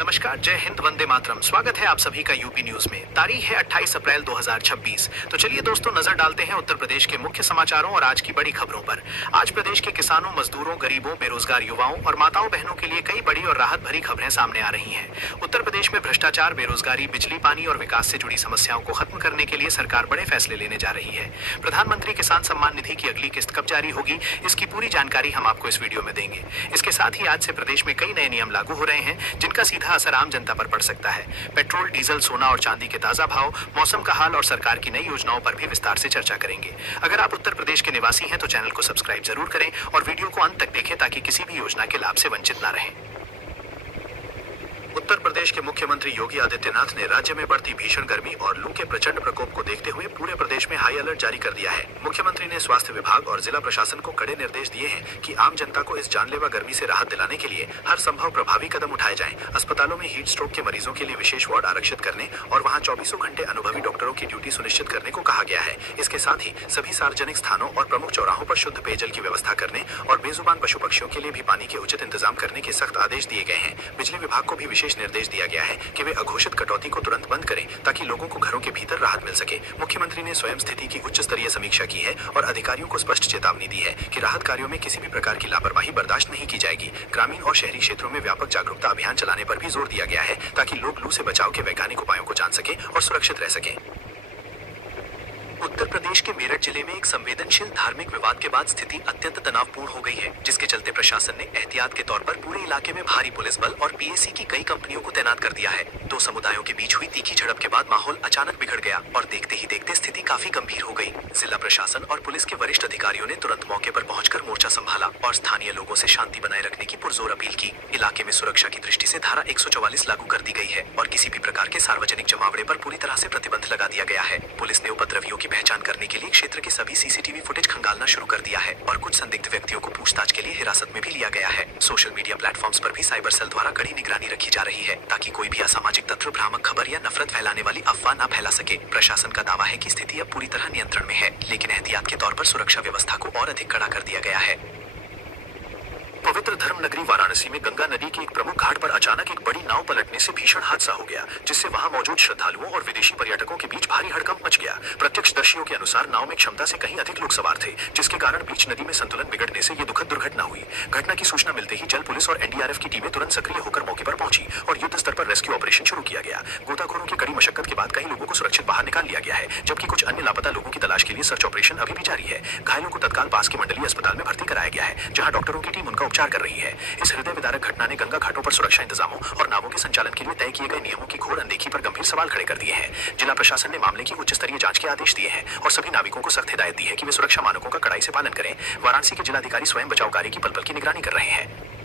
नमस्कार, जय हिंद, वंदे मातरम। स्वागत है आप सभी का यूपी न्यूज में। तारीख है 28 अप्रैल 2026। तो चलिए दोस्तों, नजर डालते हैं उत्तर प्रदेश के मुख्य समाचारों और आज की बड़ी खबरों पर। आज प्रदेश के किसानों, मजदूरों, गरीबों, बेरोजगार युवाओं और माताओं बहनों के लिए कई बड़ी और राहत भरी खबरें सामने आ रही हैं। उत्तर प्रदेश में भ्रष्टाचार, बेरोजगारी, बिजली, पानी और विकास से जुड़ी समस्याओं को खत्म करने के लिए सरकार बड़े फैसले लेने जा रही है। प्रधानमंत्री किसान सम्मान निधि की अगली किस्त कब जारी होगी, इसकी पूरी जानकारी हम आपको इस वीडियो में देंगे। इसके साथ ही आज से प्रदेश में कई नए नियम लागू हो रहे हैं जिनका सीधा असर आम जनता पर पड़ सकता है। पेट्रोल, डीजल, सोना और चांदी के ताजा भाव, मौसम का हाल और सरकार की नई योजनाओं पर भी विस्तार से चर्चा करेंगे। अगर आप उत्तर प्रदेश के निवासी हैं तो चैनल को सब्सक्राइब जरूर करें और वीडियो को अंत तक देखें ताकि किसी भी योजना के लाभ से वंचित न रहें। उत्तर प्रदेश के मुख्यमंत्री योगी आदित्यनाथ ने राज्य में बढ़ती भीषण गर्मी और लू के प्रचंड प्रकोप को देखते हुए पूरे प्रदेश में हाई अलर्ट जारी कर दिया है। मुख्यमंत्री ने स्वास्थ्य विभाग और जिला प्रशासन को कड़े निर्देश दिए हैं कि आम जनता को इस जानलेवा गर्मी से राहत दिलाने के लिए हर संभव प्रभावी कदम उठाए जाएं। अस्पतालों में हीट स्ट्रोक के मरीजों के लिए विशेष वार्ड आरक्षित करने और वहां 24 घंटे अनुभवी डॉक्टरों की ड्यूटी सुनिश्चित करने को कहा गया है। इसके साथ ही सभी सार्वजनिक स्थानों और प्रमुख चौराहों पर शुद्ध पेयजल की व्यवस्था करने और बेजुबान पशु पक्षियों के लिए भी पानी के उचित इंतजाम करने के सख्त आदेश दिए गए हैं। बिजली विभाग को भी विशेष निर्देश दिया गया है कि वे अघोषित कटौती को तुरंत बंद करें ताकि लोगों को घरों के भीतर राहत मिल सके। मुख्यमंत्री ने स्वयं स्थिति की उच्च स्तरीय समीक्षा की है और अधिकारियों को स्पष्ट चेतावनी दी है कि राहत कार्यों में किसी भी प्रकार की लापरवाही बर्दाश्त नहीं की जाएगी। ग्रामीण और शहरी क्षेत्रों में व्यापक जागरूकता अभियान चलाने पर भी जोर दिया गया है ताकि लोग लू से बचाव के वैज्ञानिक उपायों को जान सके और सुरक्षित रह सकें। उत्तर प्रदेश के मेरठ जिले में एक संवेदनशील धार्मिक विवाद के बाद स्थिति अत्यंत तनावपूर्ण हो गई है, जिसके चलते प्रशासन ने एहतियात के तौर पर पूरे इलाके में भारी पुलिस बल और पीएसी की कई कंपनियों को तैनात कर दिया है। दो समुदायों के बीच हुई तीखी झड़प के बाद माहौल अचानक बिगड़ गया और देखते ही देखते स्थिति काफी गंभीर हो गई। जिला प्रशासन और पुलिस के वरिष्ठ अधिकारियों ने तुरंत मौके पर पहुंचकर मोर्चा संभाला और स्थानीय लोगों से शांति बनाए रखने की पुरजोर अपील की। इलाके में सुरक्षा की दृष्टि से धारा 144 लागू कर दी गई है और किसी भी प्रकार के सार्वजनिक जमावड़े पर पूरी तरह से प्रतिबंध लगा दिया गया है। पुलिस ने उपद्रवियों की पहचान करने के लिए क्षेत्र के सभी सीसीटीवी फुटेज खंगालना शुरू कर दिया है और कुछ संदिग्ध व्यक्तियों को पूछताछ के लिए हिरासत में भी लिया गया है। सोशल मीडिया प्लेटफॉर्म्स पर भी साइबर सेल द्वारा कड़ी निगरानी रखी जा रही है ताकि कोई भी असामाजिक तत्व भ्रामक खबर या नफरत फैलाने वाली अफवाह न फैला सके। प्रशासन का दावा है कि स्थिति अब पूरी तरह नियंत्रण में है, लेकिन एहतियात के तौर पर सुरक्षा व्यवस्था को और अधिक कड़ा कर दिया गया है। पवित्र धर्म नगरी वाराणसी में गंगा नदी के एक प्रमुख घाट पर अचानक एक बड़ी नाव पलटने से भीषण हादसा हो गया, जिससे वहां मौजूद श्रद्धालुओं और विदेशी पर्यटकों के बीच भारी हड़कंप मच गया। प्रत्यक्षदर्शियों के अनुसार नाव में क्षमता से कहीं अधिक लोग सवार थे, जिसके कारण बीच नदी में संतुलन बिगड़ने से ये दुखद दुर्घटना हुई। घटना की सूचना मिलते ही जल पुलिस और एनडीआरएफ की टीमें तुरंत सक्रिय होकर मौके पर पहुंची और युद्ध स्तर पर रेस्क्यू ऑपरेशन शुरू किया गया। गोताखोरों की कड़ी मशक्कत के बाद कई लोगों को सुरक्षित बाहर निकाल लिया गया है, जबकि कुछ अन्य लापता लोगों की तलाश के लिए सर्च ऑपरेशन अभी भी जारी है। घायलों को तत्काल पास के मंडलीय अस्पताल में भर्ती कराया गया है, जहां डॉक्टरों की टीम उनका उपचार कर रही है। इस हृदय विदारक घटना ने गंगा घाटों पर सुरक्षा इंतजामों और नावों के संचालन के लिए तय किए गए नियमों की घोर अनदेखी पर गंभीर सवाल खड़े कर दिए हैं। जिला प्रशासन ने मामले की उच्च स्तरीय जांच के आदेश दिए हैं और सभी नाविकों को सख्त हिदायत दी है कि वे सुरक्षा मानकों का कड़ाई से पालन करें। वाराणसी के जिलाधिकारी स्वयं बचाव कार्य की पल पल की निगरानी कर रहे हैं।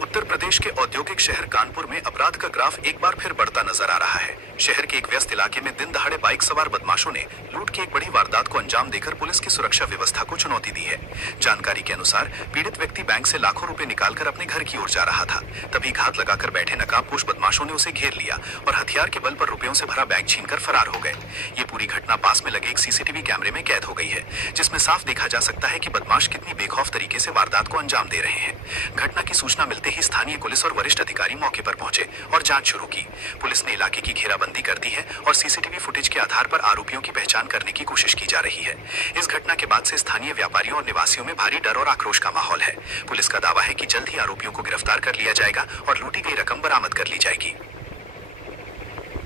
उत्तर प्रदेश के औद्योगिक शहर कानपुर में अपराध का ग्राफ एक बार फिर बढ़ता नजर आ रहा है। शहर के एक व्यस्त इलाके में दिन दहाड़े बाइक सवार बदमाशों ने लूट की एक बड़ी वारदात को अंजाम देकर पुलिस की सुरक्षा व्यवस्था को चुनौती दी है। जानकारी के अनुसार पीड़ित व्यक्ति बैंक से लाखों रुपए निकालकर अपने घर की ओर जा रहा था, तभी घात लगाकर बैठे नकाबपोश बदमाशों ने उसे घेर लिया और हथियार के बल पर रुपयों से भरा बैग छीनकर फरार हो गए। ये पूरी घटना पास में लगे एक सीसीटीवी कैमरे में कैद हो गई है, जिसमें साफ देखा जा सकता है कि बदमाश कितनी बेखौफ तरीके से वारदात को अंजाम दे रहे हैं। घटना की सूचना मिलते ही स्थानीय पुलिस और वरिष्ठ अधिकारी मौके पर पहुंचे और जांच शुरू की। पुलिस ने इलाके की घेराबंदी कर दी है और सीसीटीवी फुटेज के आधार पर आरोपियों की पहचान करने की कोशिश की जा रही है। इस घटना के बाद से स्थानीय व्यापारियों और निवासियों में भारी डर और आक्रोश का माहौल है। पुलिस का दावा है कि जल्द ही आरोपियों को गिरफ्तार कर लिया जाएगा और लूटी गई रकम बरामद कर ली जाएगी।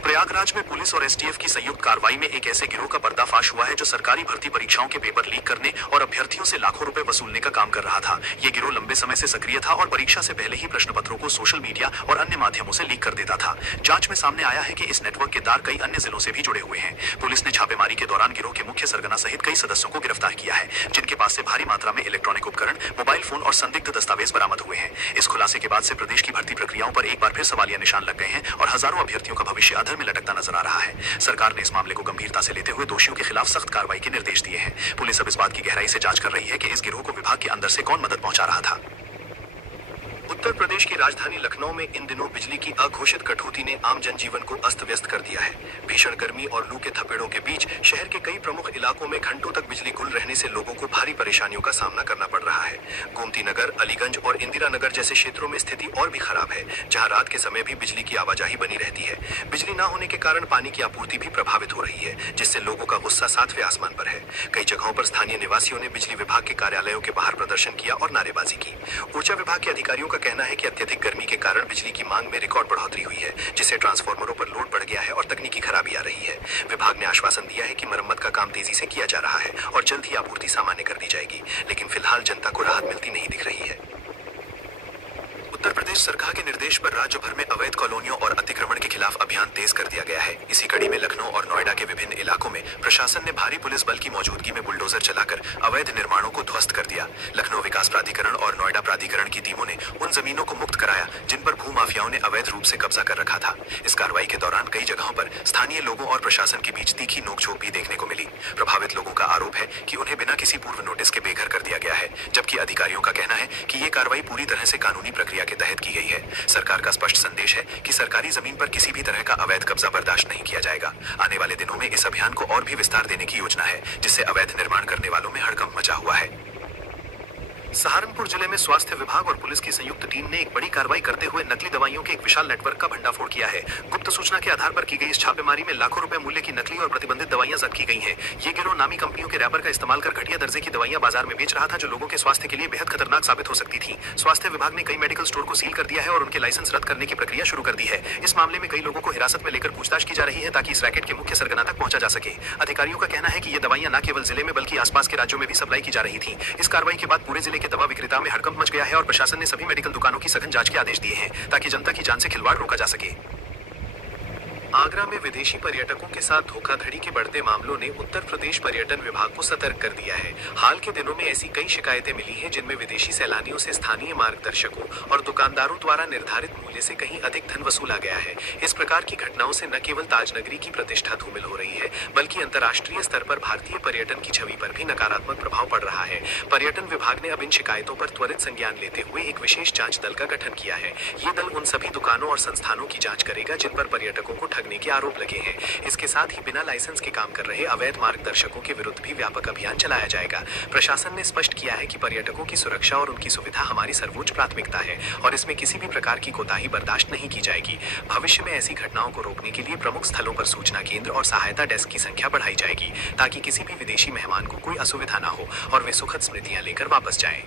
प्रयागराज में पुलिस और एसटीएफ की संयुक्त कार्रवाई में एक ऐसे गिरोह का पर्दाफाश हुआ है जो सरकारी भर्ती परीक्षाओं के पेपर लीक करने और अभ्यर्थियों से लाखों रुपए वसूलने का काम कर रहा था। ये गिरोह लंबे समय से सक्रिय था और परीक्षा से पहले ही प्रश्न पत्रों को सोशल मीडिया और अन्य माध्यमों से लीक कर देता था। जांच में सामने आया है कि इस नेटवर्क के तार कई अन्य जिलों से भी जुड़े हुए हैं। पुलिस ने छापेमारी के दौरान गिरोह के मुख्य सरगना सहित कई सदस्यों को गिरफ्तार किया है, जिनके पास से भारी मात्रा में इलेक्ट्रॉनिक उपकरण, मोबाइल फोन और संदिग्ध दस्तावेज बरामद हुए हैं। इस खुलासे के बाद से प्रदेश की भर्ती प्रक्रियाओं पर एक बार फिर सवालिया निशान लग गए हैं और हजारों अभ्यर्थियों का भविष्य अधर में लटकता नजर आ रहा है। सरकार ने इस मामले को गंभीरता से लेते हुए दोषियों के खिलाफ सख्त कार्रवाई के निर्देश दिए हैं। पुलिस अब इस बात की गहराई से जांच कर रही है कि इस गिरोह को विभाग के अंदर से कौन मदद पहुंचा रहा था। उत्तर प्रदेश प्रदेश की राजधानी लखनऊ में इन दिनों बिजली की अघोषित कटौती ने आम जनजीवन को अस्त व्यस्त कर दिया है। भीषण गर्मी और लू के थपेड़ों के बीच शहर के कई प्रमुख इलाकों में घंटों तक बिजली गुल रहने से लोगों को भारी परेशानियों का सामना करना पड़ रहा है। गोमती नगर, अलीगंज और इंदिरा नगर जैसे क्षेत्रों में स्थिति और भी खराब है, जहां रात के समय भी बिजली की आवाजाही बनी रहती है। बिजली न होने के कारण पानी की आपूर्ति भी प्रभावित हो रही है, जिससे लोगों का गुस्सा सातवें आसमान पर है। कई जगहों पर स्थानीय निवासियों ने बिजली विभाग के कार्यालयों के बाहर प्रदर्शन किया और नारेबाजी की। ऊर्जा विभाग के अधिकारियों का कहना है कि अत्यधिक गर्मी के कारण बिजली की मांग में रिकॉर्ड बढ़ोतरी हुई है, जिससे ट्रांसफार्मरों पर लोड बढ़ गया है और तकनीकी खराबी आ रही है। विभाग ने आश्वासन दिया है कि मरम्मत का काम तेजी से किया जा रहा है और जल्द ही आपूर्ति सामान्य कर दी जाएगी, लेकिन फिलहाल जनता को राहत मिलती नहीं दिख रही है। उत्तर प्रदेश सरकार के निर्देश पर राज्य भर में अवैध कॉलोनियों और अतिक्रमण के खिलाफ अभियान तेज कर दिया गया है। इसी कड़ी में लखनऊ और नोएडा के विभिन्न इलाकों में प्रशासन ने भारी पुलिस बल की मौजूदगी में बुलडोजर चलाकर अवैध निर्माणों को ध्वस्त कर दिया। लखनऊ विकास प्राधिकरण और नोएडा प्राधिकरण की टीमों ने उन जमीनों को मुक्त कराया जिन पर भूमाफियाओं ने अवैध रूप से कब्जा कर रखा था। इस कार्रवाई के दौरान कई जगहों पर स्थानीय लोगों और प्रशासन के बीच तीखी नोकझोंक भी देखने को मिली। प्रभावित लोगों का आरोप है कि उन्हें बिना किसी पूर्व नोटिस के बेघर कर दिया गया है, जबकि अधिकारियों का कहना है कि ये कार्रवाई पूरी तरह से कानूनी प्रक्रिया के तहत की गई है। सरकार का स्पष्ट संदेश है कि सरकारी जमीन पर किसी भी तरह का अवैध कब्जा बर्दाश्त नहीं किया जाएगा। आने वाले दिनों में इस अभियान को और भी विस्तार देने की योजना है, जिससे अवैध निर्माण करने वालों में हड़कंप मचा हुआ है। सहारनपुर जिले में स्वास्थ्य विभाग और पुलिस की संयुक्त टीम ने एक बड़ी कार्रवाई करते हुए नकली दवाइयों के एक विशाल नेटवर्क का भंडाफोड़ किया है। गुप्त सूचना के आधार पर की गई इस छापेमारी में लाखों रुपए मूल्य की नकली और प्रतिबंधित दवाइयां जब्त की गई हैं। ये गिरोह नामी कंपनियों के रैपर का इस्तेमाल कर घटिया दर्जे की दवाइयां बाजार में बेच रहा था, जो लोगों के स्वास्थ्य के लिए बेहद खतरनाक साबित हो सकती थी। स्वास्थ्य विभाग ने कई मेडिकल स्टोर को सील कर दिया है और उनके लाइसेंस रद्द करने की प्रक्रिया शुरू कर दी है। इस मामले में कई लोगों को हिरासत में लेकर पूछताछ की जा रही है, ताकि इस रैकेट के मुख्य सरगना तक पहुंचा जा सके। अधिकारियों का कहना है कि ये दवाइयां न केवल जिले में बल्कि आसपास के राज्यों में भी सप्लाई की जा रही थी। इस कार्रवाई के बाद पूरे जिले के दवा विक्रेता में हड़कंप मच गया है और प्रशासन ने सभी मेडिकल दुकानों की सघन जांच के आदेश दिए हैं, ताकि जनता की जान से खिलवाड़ रोका जा सके। आगरा में विदेशी पर्यटकों के साथ धोखाधड़ी के बढ़ते मामलों ने उत्तर प्रदेश पर्यटन विभाग को सतर्क कर दिया है। हाल के दिनों में ऐसी कई शिकायतें मिली हैं, जिनमें विदेशी सैलानियों से स्थानीय मार्गदर्शकों और दुकानदारों द्वारा निर्धारित मूल्य से कहीं अधिक धन वसूला गया है। इस प्रकार की घटनाओं से न केवल ताजनगरी की प्रतिष्ठा धूमिल हो रही है, बल्कि अंतर्राष्ट्रीय स्तर पर भारतीय पर्यटन की छवि पर भी नकारात्मक प्रभाव पड़ रहा है। पर्यटन विभाग ने अब इन शिकायतों पर त्वरित संज्ञान लेते हुए एक विशेष जांच दल का गठन किया है। ये दल उन सभी दुकानों और संस्थानों की जांच करेगा जिन पर पर्यटकों को ठगने के आरोप लगे हैं। इसके साथ ही बिना लाइसेंस के काम कर रहे अवैध मार्गदर्शकों के विरुद्ध भी व्यापक अभियान चलाया जाएगा। प्रशासन ने स्पष्ट किया है कि पर्यटकों की सुरक्षा और उनकी सुविधा हमारी सर्वोच्च प्राथमिकता है और इसमें किसी भी प्रकार की कोताही बर्दाश्त नहीं की जाएगी। भविष्य में ऐसी घटनाओं को रोकने के लिए प्रमुख स्थलों पर सूचना केंद्र और सहायता डेस्क की संख्या बढ़ाई जाएगी, ताकि किसी भी विदेशी मेहमान को कोई असुविधा न हो और वे सुखद स्मृतियां लेकर वापस जाएं।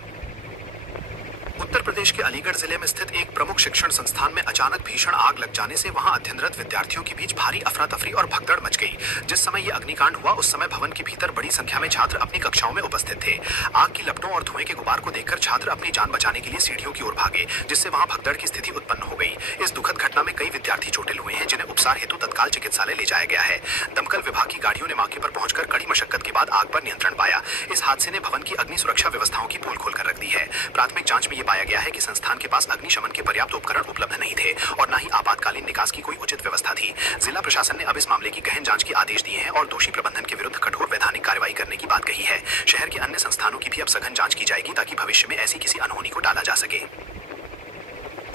उत्तर प्रदेश के अलीगढ़ जिले में स्थित एक प्रमुख शिक्षण संस्थान में अचानक भीषण आग लग जाने से वहां अध्ययनरत विद्यार्थियों के बीच भारी अफरा तफरी और भगदड़ मच गई। जिस समय यह अग्निकांड हुआ, उस समय भवन के भीतर बड़ी संख्या में छात्र अपनी कक्षाओं में उपस्थित थे। आग की लपटों और धुएं के गुबार को देखकर छात्र अपनी जान बचाने के लिए सीढ़ियों की ओर भागे, जिससे वहां भगदड़ की स्थिति उत्पन्न हो गई। इस दुखद घटना में कई विद्यार्थी चोटिल हुए हैं, जिन्हें उपचार हेतु तत्काल चिकित्सालय ले जाया गया है। दमकल विभाग की गाड़ियों ने मौके पर पहुंचकर कड़ी मशक्कत के बाद आग पर नियंत्रण पाया। इस हादसे ने भवन की अग्नि सुरक्षा व्यवस्थाओं की पोल खोलकर रख दी है। प्राथमिक जांच में यह पाया गया है कि संस्थान के पास अग्निशमन के पर्याप्त उपकरण उपलब्ध नहीं थे और न ही आपातकालीन निकास की कोई उचित व्यवस्था थी। जिला प्रशासन ने अब इस मामले की गहन जांच के आदेश दिए हैं और दोषी प्रबंधन के विरुद्ध कठोर वैधानिक कार्रवाई करने की बात कही है। शहर के अन्य संस्थानों की भी अब सघन जांच की जाएगी, ताकि भविष्य में ऐसी किसी अनहोनी को टाला जा सके।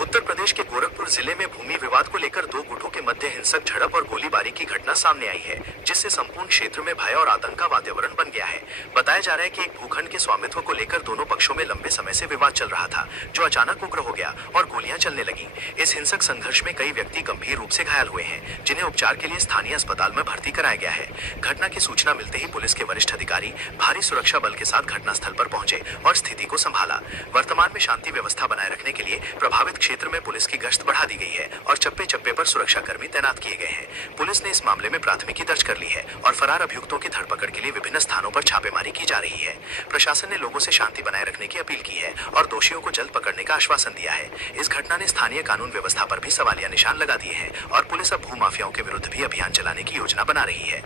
उत्तर प्रदेश के गोरखपुर जिले में भूमि विवाद को लेकर दो गुटों के मध्य हिंसक झड़प और गोलीबारी की घटना सामने आई है, जिससे संपूर्ण क्षेत्र में भय और आतंक का वातावरण बन गया है। बताया जा रहा है कि एक भूखंड के स्वामित्व को लेकर दोनों पक्षों में लंबे समय से विवाद चल रहा था, जो अचानक उग्र हो गया और गोलियां चलने लगी। इस हिंसक संघर्ष में कई व्यक्ति गंभीर रूप से घायल हुए हैं, जिन्हें उपचार के लिए स्थानीय अस्पताल में भर्ती कराया गया है। घटना की सूचना मिलते ही पुलिस के वरिष्ठ अधिकारी भारी सुरक्षा बल के साथ घटनास्थल पर पहुंचे और स्थिति को संभाला। वर्तमान में शांति व्यवस्था बनाए रखने के लिए प्रभावित क्षेत्र में पुलिस की गश्त बढ़ा दी गई है और चप्पे चप्पे पर सुरक्षाकर्मी तैनात किए गए हैं। पुलिस ने इस मामले में प्राथमिकी दर्ज कर ली है और फरार अभियुक्तों की धरपकड़ के लिए विभिन्न स्थानों पर छापेमारी की जा रही है। प्रशासन ने लोगों से शांति बनाए रखने की अपील की है और दोषियों को जल्द पकड़ने का आश्वासन दिया है। इस घटना ने स्थानीय कानून व्यवस्था पर भी सवालिया निशान लगा दिए हैं और पुलिस अब भूमाफियाओं के विरुद्ध भी अभियान चलाने की योजना बना रही है।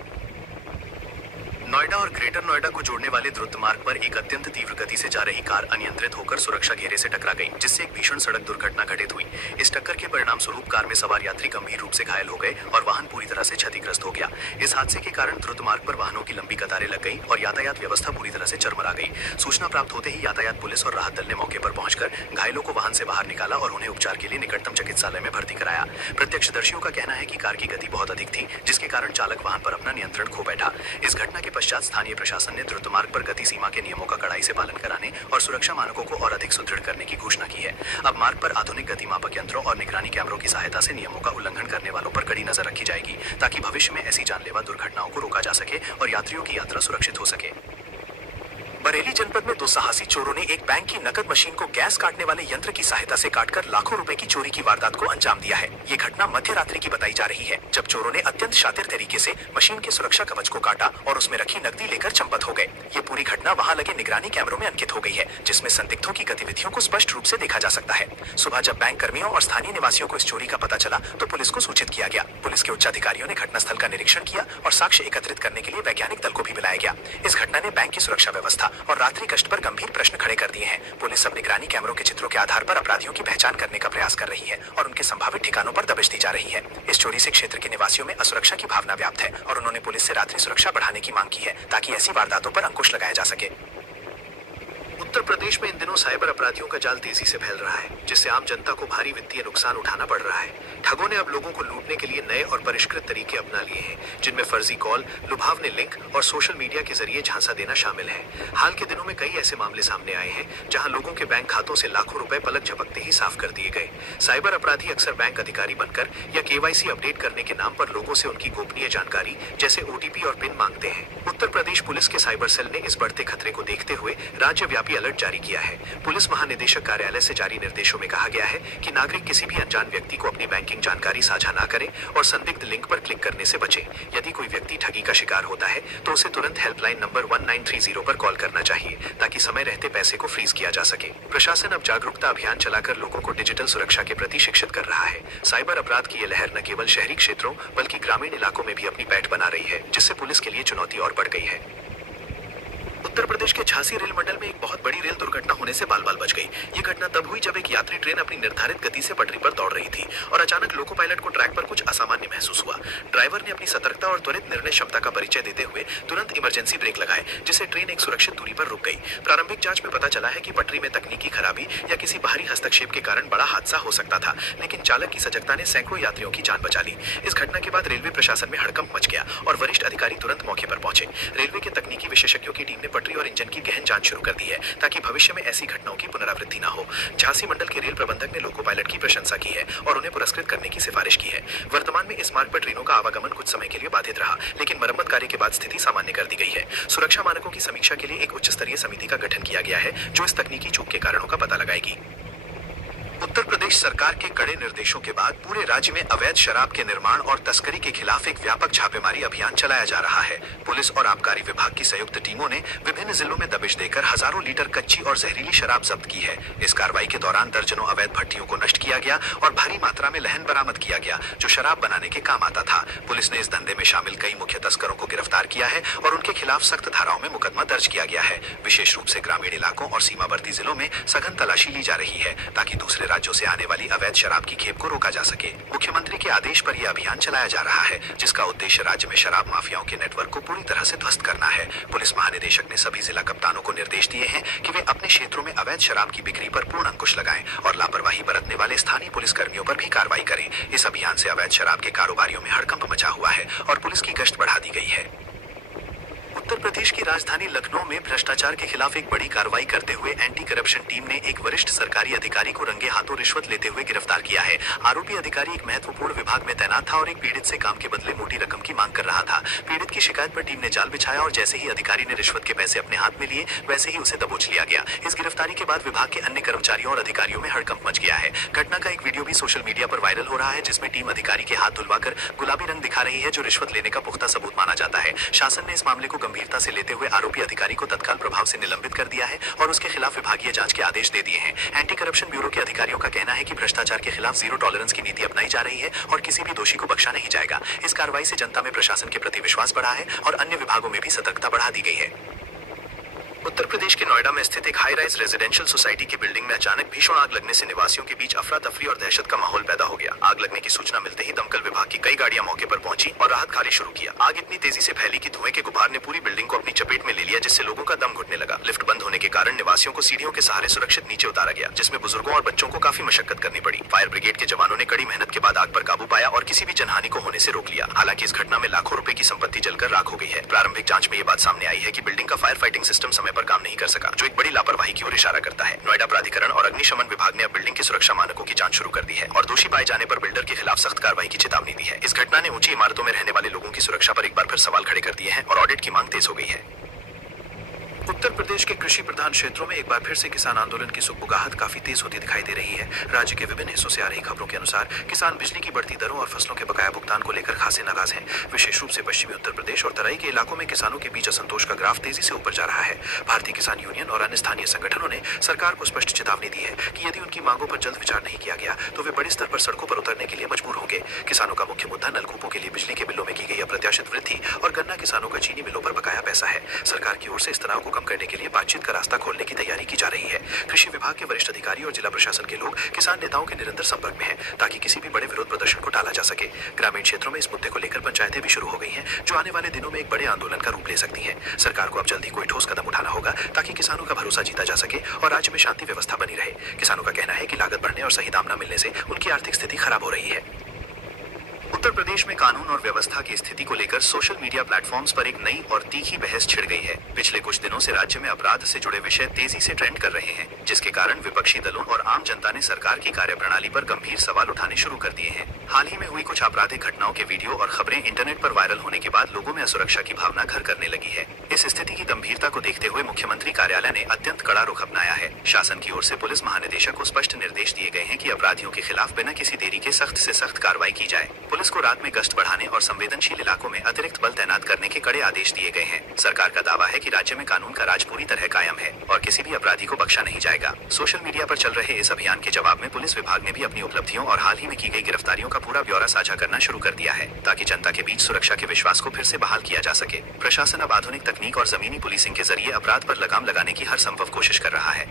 नोएडा और ग्रेटर नोएडा को जोड़ने वाले द्रुत मार्ग पर एक अत्यंत तीव्र गति से जा रही कार अनियंत्रित होकर सुरक्षा घेरे से टकरा गई, जिससे एक भीषण सड़क दुर्घटना घटित हुई। इस टक्कर के परिणाम स्वरूप कार में सवार यात्री गंभीर रूप से घायल हो गए और वाहन पूरी तरह से क्षतिग्रस्त हो गया। इस हादसे के कारण द्रुत मार्ग पर वाहनों की लंबी कतारें लग गई और यातायात व्यवस्था पूरी तरह से चरमरा गई। सूचना प्राप्त होते ही यातायात पुलिस और राहत दल ने मौके पर पहुंचकर घायलों को वाहन से बाहर निकाला और उन्हें उपचार के लिए निकटतम चिकित्सालय में भर्ती कराया। प्रत्यक्षदर्शियों का कहना है कि कार की गति बहुत अधिक थी, जिसके कारण चालक वाहन पर अपना नियंत्रण खो बैठा। इस घटना के पश्चात स्थानीय प्रशासन ने द्रुत मार्ग पर गति सीमा के नियमों का कड़ाई से पालन कराने और सुरक्षा मानकों को और अधिक सुदृढ़ करने की घोषणा की है। अब मार्ग पर आधुनिक गति मापक यंत्रों और निगरानी कैमरों की सहायता से नियमों का उल्लंघन करने वालों पर कड़ी नजर रखी जाएगी, ताकि भविष्य में ऐसी जानलेवा दुर्घटनाओं को रोका जा सके और यात्रियों की यात्रा सुरक्षित हो सके। बरेली जनपद में दो साहसी चोरों ने एक बैंक की नकद मशीन को गैस काटने वाले यंत्र की सहायता से काटकर लाखों रुपए की चोरी की वारदात को अंजाम दिया है। ये घटना मध्य रात्रि की बताई जा रही है, जब चोरों ने अत्यंत शातिर तरीके से मशीन के सुरक्षा कवच को काटा और उसमें रखी नकदी लेकर चंपत हो गए। ये पूरी घटना वहां लगे निगरानी कैमरों में अंकित हो गई है, जिसमें संदिग्धों की गतिविधियों को स्पष्ट रूप से देखा जा सकता है। सुबह जब बैंक कर्मियों और स्थानीय निवासियों को इस चोरी का पता चला तो पुलिस को सूचित किया गया। पुलिस के उच्च अधिकारियों ने घटनास्थल का निरीक्षण किया और साक्ष्य एकत्रित करने के लिए वैज्ञानिक दल को भी बुलाया गया। इस घटना ने बैंक की सुरक्षा व्यवस्था और रात्रि गश्त पर गंभीर प्रश्न खड़े कर दिए हैं। पुलिस अब निगरानी कैमरों के चित्रों के आधार पर अपराधियों की पहचान करने का प्रयास कर रही है और उनके संभावित ठिकानों पर दबिश दी जा रही है। इस चोरी से क्षेत्र के निवासियों में असुरक्षा की भावना व्याप्त है और उन्होंने पुलिस से रात्रि सुरक्षा बढ़ाने की मांग की है, ताकि ऐसी वारदातों पर अंकुश लगाया जा सके। उत्तर प्रदेश में इन दिनों साइबर अपराधियों का जाल तेजी से फैल रहा है, जिससे आम जनता को भारी वित्तीय नुकसान उठाना पड़ रहा है। ठगों ने अब लोगों को लूटने के लिए नए और परिष्कृत तरीके अपना लिए हैं, जिनमें फर्जी कॉल, लुभावने लिंक और सोशल मीडिया के जरिए झांसा देना शामिल है। हाल के दिनों में कई ऐसे मामले सामने आए हैं, जहां लोगों के बैंक खातों से लाखों रुपए पलक झपकते ही साफ कर दिए गए। साइबर अपराधी अक्सर बैंक अधिकारी बनकर या KYC अपडेट करने के नाम पर लोगों से उनकी गोपनीय जानकारी जैसे OTP और पिन मांगते हैं। उत्तर प्रदेश पुलिस के साइबर सेल ने इस बढ़ते खतरे को देखते हुए राज्यव्यापी अलर्ट जारी किया है। पुलिस महानिदेशक कार्यालय से जारी निर्देशों में कहा गया है कि नागरिक किसी भी अनजान व्यक्ति को अपनी बैंकिंग जानकारी साझा न करें और संदिग्ध लिंक पर क्लिक करने से बचें। यदि कोई व्यक्ति ठगी का शिकार होता है तो उसे तुरंत हेल्पलाइन नंबर 1930 पर कॉल करना चाहिए, ताकि समय रहते पैसे को फ्रीज किया जा सके। प्रशासन अब जागरूकता अभियान चलाकर लोगों को डिजिटल सुरक्षा के प्रति शिक्षित कर रहा है। साइबर अपराध की ये लहर न केवल शहरी क्षेत्रों बल्कि ग्रामीण इलाकों में भी अपनी पैठ बना रही है, जिससे पुलिस के लिए चुनौती और बढ़ गई है। उत्तर प्रदेश के झांसी रेल मंडल में एक बहुत बड़ी रेल दुर्घटना होने से बाल बाल बच गई। ये घटना तब हुई जब एक यात्री ट्रेन अपनी निर्धारित गति से पटरी पर दौड़ रही थी और अचानक लोको पायलट को ट्रैक पर कुछ असामान्य महसूस हुआ। ड्राइवर ने अपनी सतर्कता और त्वरित निर्णय क्षमता का परिचय देते हुए तुरंत इमरजेंसी ब्रेक लगाए, जिससे ट्रेन एक सुरक्षित दूरी पर रुक गई। प्रारंभिक जांच में पता चला है कि पटरी में तकनीकी खराबी या किसी बाहरी हस्तक्षेप के कारण बड़ा हादसा हो सकता था, लेकिन चालक की सजगता ने सैकड़ों यात्रियों की जान बचा ली। इस घटना के बाद रेलवे प्रशासन में हड़कंप मच गया और वरिष्ठ अधिकारी तुरंत मौके पर पहुंचे। रेलवे के तकनीकी विशेषज्ञों की टीम ने पटरी और इंजन की गहन जांच शुरू कर दी है, ताकि भविष्य में ऐसी घटनाओं की पुनरावृत्ति न हो। झांसी मंडल के रेल प्रबंधक ने लोको पायलट की प्रशंसा की है और उन्हें पुरस्कृत करने की सिफारिश की है। वर्तमान में इस मार्ग पर ट्रेनों का आवागमन कुछ समय के लिए बाधित रहा, लेकिन मरम्मत कार्य के बाद स्थिति सामान्य कर दी गई है। सुरक्षा मानकों की समीक्षा के लिए एक उच्च स्तरीय समिति का गठन किया गया है, जो इस तकनीकी चूक के कारणों का पता लगाएगी। उत्तर प्रदेश सरकार के कड़े निर्देशों के बाद पूरे राज्य में अवैध शराब के निर्माण और तस्करी के खिलाफ एक व्यापक छापेमारी अभियान चलाया जा रहा है। पुलिस और आबकारी विभाग की संयुक्त टीमों ने विभिन्न जिलों में दबिश देकर हजारों लीटर कच्ची और जहरीली शराब जब्त की है। इस कार्रवाई के दौरान दर्जनों अवैध भट्टियों को नष्ट किया गया और भारी मात्रा में लहन बरामद किया गया, जो शराब बनाने के काम आता था। पुलिस ने इस धंधे में शामिल कई मुख्य तस्करों को गिरफ्तार किया है और उनके खिलाफ सख्त धाराओं में मुकदमा दर्ज किया गया है। विशेष रूप से ग्रामीण इलाकों और सीमावर्ती जिलों में सघन तलाशी ली जा रही है, ताकि दूसरे राज्यों से आने वाली अवैध शराब की खेप को रोका जा सके। मुख्यमंत्री के आदेश पर यह अभियान चलाया जा रहा है, जिसका उद्देश्य राज्य में शराब माफियाओं के नेटवर्क को पूरी तरह से ध्वस्त करना है। पुलिस महानिदेशक ने सभी जिला कप्तानों को निर्देश दिए हैं कि वे अपने क्षेत्रों में अवैध शराब की बिक्री पर पूर्ण अंकुश लगाएं और लापरवाही बरतने वाले स्थानीय पुलिस कर्मियों पर भी कार्रवाई करें। इस अभियान से अवैध शराब के कारोबारियों में हड़कंप मचा हुआ है और पुलिस की गश्त बढ़ा दी गई है। उत्तर प्रदेश की राजधानी लखनऊ में भ्रष्टाचार के खिलाफ एक बड़ी कार्रवाई करते हुए एंटी करप्शन टीम ने एक वरिष्ठ सरकारी अधिकारी को रंगे हाथों रिश्वत लेते हुए गिरफ्तार किया है। आरोपी अधिकारी एक महत्वपूर्ण विभाग में तैनात था और एक पीड़ित से काम के बदले मोटी रकम की मांग कर रहा था। पीड़ित की शिकायत पर टीम ने जाल बिछाया और जैसे ही अधिकारी ने रिश्वत के पैसे अपने हाथ में लिए, वैसे ही उसे दबोच लिया गया। इस गिरफ्तारी के बाद विभाग के अन्य कर्मचारियों और अधिकारियों में हड़कंप मच गया है। घटना का एक वीडियो भी सोशल मीडिया पर वायरल हो रहा है, जिसमें टीम अधिकारी के हाथ धुलवाकर गुलाबी रंग दिखा रही है, जो रिश्वत लेने का पुख्ता सबूत माना जाता है। शासन ने इस मामले को गंभीरता से लेते हुए आरोपी अधिकारी को तत्काल प्रभाव से निलंबित कर दिया है और उसके खिलाफ विभागीय जांच के आदेश दे दिए हैं। एंटी करप्शन ब्यूरो के अधिकारियों का कहना है कि भ्रष्टाचार के खिलाफ जीरो टॉलरेंस की नीति अपनाई जा रही है और किसी भी दोषी को बख्शा नहीं जाएगा। इस कार्रवाई से जनता में प्रशासन के प्रति विश्वास बढ़ा है और अन्य विभागों में भी सतर्कता बढ़ा दी गई है। उत्तर प्रदेश के नोएडा में स्थित एक हाई राइज रेजिडेंशियल सोसाइटी की बिल्डिंग में अचानक भीषण आग लगने से निवासियों के बीच अफरा तफरी और दहशत का माहौल पैदा हो गया। आग लगने की सूचना मिलते ही दमकल विभाग की कई गाड़ियां मौके पर पहुंची और राहत कार्य शुरू किया। आग इतनी तेजी से फैली कि धुएं के गुबार ने पूरी बिल्डिंग को अपनी चपेट में ले लिया, जिससे लोगों का दम घुटने लगा। लिफ्ट बंद होने के कारण निवासियों को सीढ़ियों के सहारे सुरक्षित नीचे उतारा गया, जिसमें बुजुर्गों और बच्चों को काफी मशक्कत करनी पड़ी। फायर ब्रिगेड के जवानों ने कड़ी मेहनत के बाद आग पर काबू पाया और किसी भी जनहानि को होने से रोक लिया। हालांकि इस घटना में लाखों रुपए की संपत्ति जलकर राख हो गई है। प्रारंभिक जांच में ये बात सामने आई है कि बिल्डिंग का फायर फाइटिंग सिस्टम समय पर काम नहीं कर सका, जो एक बड़ी लापरवाही की ओर इशारा करता है। नोएडा प्राधिकरण और अग्निशमन विभाग ने अब बिल्डिंग की सुरक्षा मानकों की जांच शुरू कर दी है और दोषी पाए जाने पर बिल्डर के खिलाफ सख्त कार्रवाई की चेतावनी दी है। इस घटना ने ऊंची इमारतों में रहने वाले लोगों की सुरक्षा पर एक बार फिर सवाल खड़े कर दिए हैं और ऑडिट की मांग तेज हो गई है। उत्तर प्रदेश के कृषि प्रधान क्षेत्रों में एक बार फिर से किसान आंदोलन की सुगबुगाहट काफी तेज होती दिखाई दे रही है। राज्य के विभिन्न हिस्सों से आ रही खबरों के अनुसार किसान बिजली की बढ़ती दरों और फसलों के बकाया भुगतान को लेकर खासे नाराज हैं। विशेष रूप से पश्चिमी उत्तर प्रदेश और तराई के इलाकों में किसानों के बीच असंतोष का ग्राफ तेजी से ऊपर जा रहा है। भारतीय किसान यूनियन और अन्य स्थानीय संगठनों ने सरकार को स्पष्ट चेतावनी दी है कि यदि उनकी मांगों पर जल्द विचार नहीं किया गया तो वे बड़े स्तर पर सड़कों पर उतरने के लिए मजबूर होंगे। किसानों का मुख्य मुद्दा नलकूपों के लिए बिजली के बिलों में की गई अप्रत्याशित वृद्धि और गन्ना किसानों का चीनी मिलों पर बकाया पैसा है। सरकार की ओर से इस तनाव को कम करने के लिए बातचीत का रास्ता खोलने की तैयारी की जा रही है। कृषि विभाग के वरिष्ठ अधिकारी और जिला प्रशासन के लोग किसान नेताओं के निरंतर संपर्क में हैं ताकि किसी भी बड़े विरोध प्रदर्शन को टाला जा सके। ग्रामीण क्षेत्रों में इस मुद्दे को लेकर पंचायतें भी शुरू हो गई हैं, जो आने वाले दिनों में एक बड़े आंदोलन का रूप ले सकती हैं। सरकार को अब जल्दी कोई ठोस कदम उठाना होगा ताकि किसानों का भरोसा जीता जा सके और राज्य में शांति व्यवस्था बनी रहे। किसानों का कहना है कि लागत बढ़ने और सही दाम न मिलने से उनकी आर्थिक स्थिति खराब हो रही है। उत्तर प्रदेश में कानून और व्यवस्था की स्थिति को लेकर सोशल मीडिया प्लेटफॉर्म्स पर एक नई और तीखी बहस छिड़ गई है। पिछले कुछ दिनों से राज्य में अपराध से जुड़े विषय तेजी से ट्रेंड कर रहे हैं, जिसके कारण विपक्षी दलों और आम जनता ने सरकार की कार्यप्रणाली पर गंभीर सवाल उठाने शुरू कर दिए हैं। हाल ही में हुई कुछ आपराधिक घटनाओं के वीडियो और खबरें इंटरनेट पर वायरल होने के बाद लोगों में असुरक्षा की भावना घर करने लगी है। इस स्थिति की गंभीरता को देखते हुए मुख्यमंत्री कार्यालय ने अत्यंत कड़ा रुख अपनाया है। शासन की ओर से पुलिस महानिदेशक को स्पष्ट निर्देश दिए गए हैं कि अपराधियों के खिलाफ बिना किसी देरी के सख्त से सख्त कार्रवाई की जाए। पुलिस को रात में गश्त बढ़ाने और संवेदनशील इलाकों में अतिरिक्त बल तैनात करने के कड़े आदेश दिए गए हैं। सरकार का दावा है कि राज्य में कानून का राज पूरी तरह कायम है और किसी भी अपराधी को बख्शा नहीं जाएगा। सोशल मीडिया पर चल रहे इस अभियान के जवाब में पुलिस विभाग ने भी अपनी उपलब्धियों और हाल ही में की गई गिरफ्तारियों का पूरा ब्यौरा साझा करना शुरू कर दिया है, ताकि जनता के बीच सुरक्षा के विश्वास को फिर से बहाल किया जा सके। प्रशासन अब आधुनिक तकनीक और जमीनी पुलिसिंग के जरिए अपराध पर लगाम लगाने की हर संभव कोशिश कर रहा है।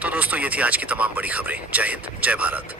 तो दोस्तों, ये थी आज की तमाम बड़ी खबरें। जय हिंद, जय भारत।